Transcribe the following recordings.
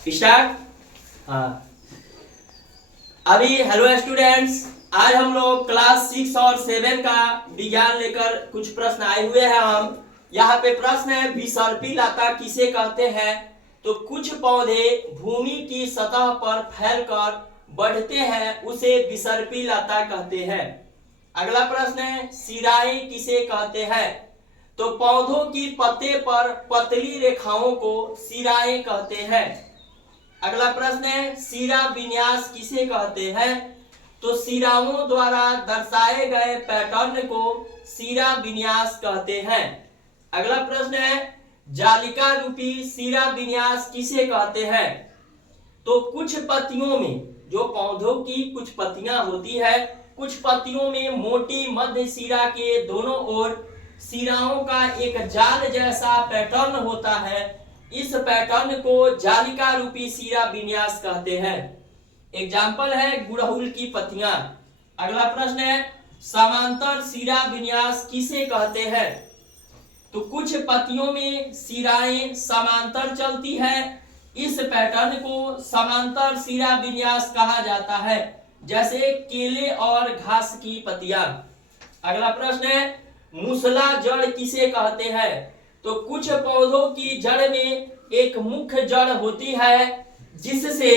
Start. हाँ, अभी hello students, आज हम लोग क्लास 6 और 7 का विज्ञान लेकर कुछ प्रश्न आए हुए हैं। हम यहाँ पे प्रश्न है, विसर्पी लता किसे कहते हैं? तो कुछ पौधे भूमि की सतह पर फैलकर बढ़ते हैं, उसे विसर्पी लता कहते हैं। अगला प्रश्न है, सिराएं किसे कहते हैं? तो पौधों की पत्ते पर पतली रेखाओं को सिराएं कहते हैं। अगला प्रश्न है, सिरा विन्यास किसे कहते हैं? तो सिराओं द्वारा दर्शाए गए पैटर्न को सिरा विन्यास कहते हैं। अगला प्रश्न है, जालिका रूपी सिरा विन्यास किसे कहते हैं? तो कुछ पत्तियों में, जो पौधों की कुछ पत्तियां होती है, कुछ पत्तियों में मोटी मध्य सिरा के दोनों ओर सिराओं का एक जाल जैसा पैटर्न होता है। इस पैटर्न को जालिका रूपी सिरा विन्यास कहते हैं। एग्जाम्पल है गुड़हल की पत्तियां। अगला प्रश्न है, समांतर सिरा विन्यास किसे कहते हैं? तो कुछ पत्तियों में सिराएं समांतर चलती है, इस पैटर्न को समांतर सिरा विन्यास कहा जाता है, जैसे केले और घास की पत्तियां। अगला प्रश्न है, मूसला जड़ किसे कहते हैं? तो कुछ पौधों की जड़ में एक मुख्य जड़ होती है, जिससे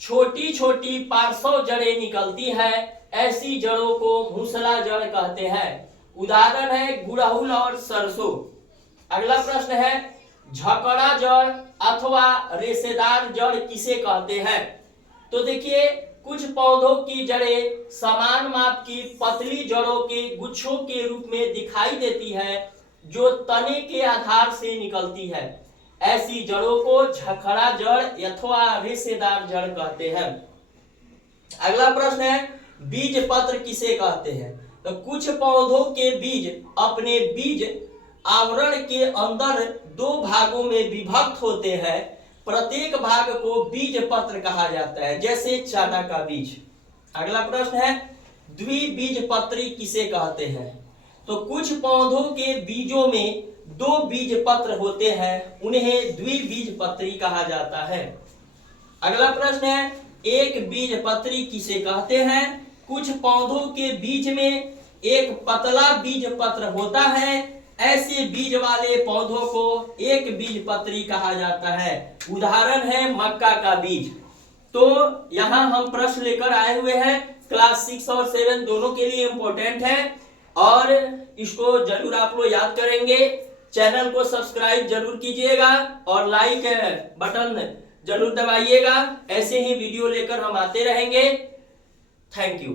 छोटी छोटी पार्श्व जड़ें निकलती है। ऐसी जड़ों को मूसला जड़ कहते हैं। उदाहरण है गुड़हल और सरसों। अगला प्रश्न है, झकड़ा जड़ अथवा रेशेदार जड़ किसे कहते हैं? तो देखिए, कुछ पौधों की जड़ें समान माप की पतली जड़ों के गुच्छों के रूप में दिखाई देती है, जो तने के आधार से निकलती है। ऐसी जड़ों को झकड़ा जड़ अथवा रेशेदार जड़ कहते हैं। अगला प्रश्न है, बीज पत्र किसे कहते हैं? तो कुछ पौधों के बीज अपने बीज आवरण के अंदर दो भागों में विभक्त होते हैं। प्रत्येक भाग को बीज पत्र कहा जाता है, जैसे चना का बीज। अगला प्रश्न है, द्विबीजपत्री किसे कहते हैं? तो कुछ पौधों के बीजों में दो बीज पत्र होते हैं, उन्हें द्विबीजपत्री कहा जाता है। अगला प्रश्न है, एक बीजपत्री किसे कहते हैं? कुछ पौधों के बीज में एक पतला बीज पत्र होता है, ऐसे बीज वाले पौधों को एक बीजपत्री कहा जाता है। उदाहरण है मक्का का बीज। तो यहाँ हम प्रश्न लेकर आए हुए हैं, क्लास 6 और 7 दोनों के लिए इंपॉर्टेंट है, और इसको जरूर आप लोग याद करेंगे। चैनल को सब्सक्राइब जरूर कीजिएगा और लाइक बटन जरूर दबाइएगा। ऐसे ही वीडियो लेकर हम आते रहेंगे। Thank you.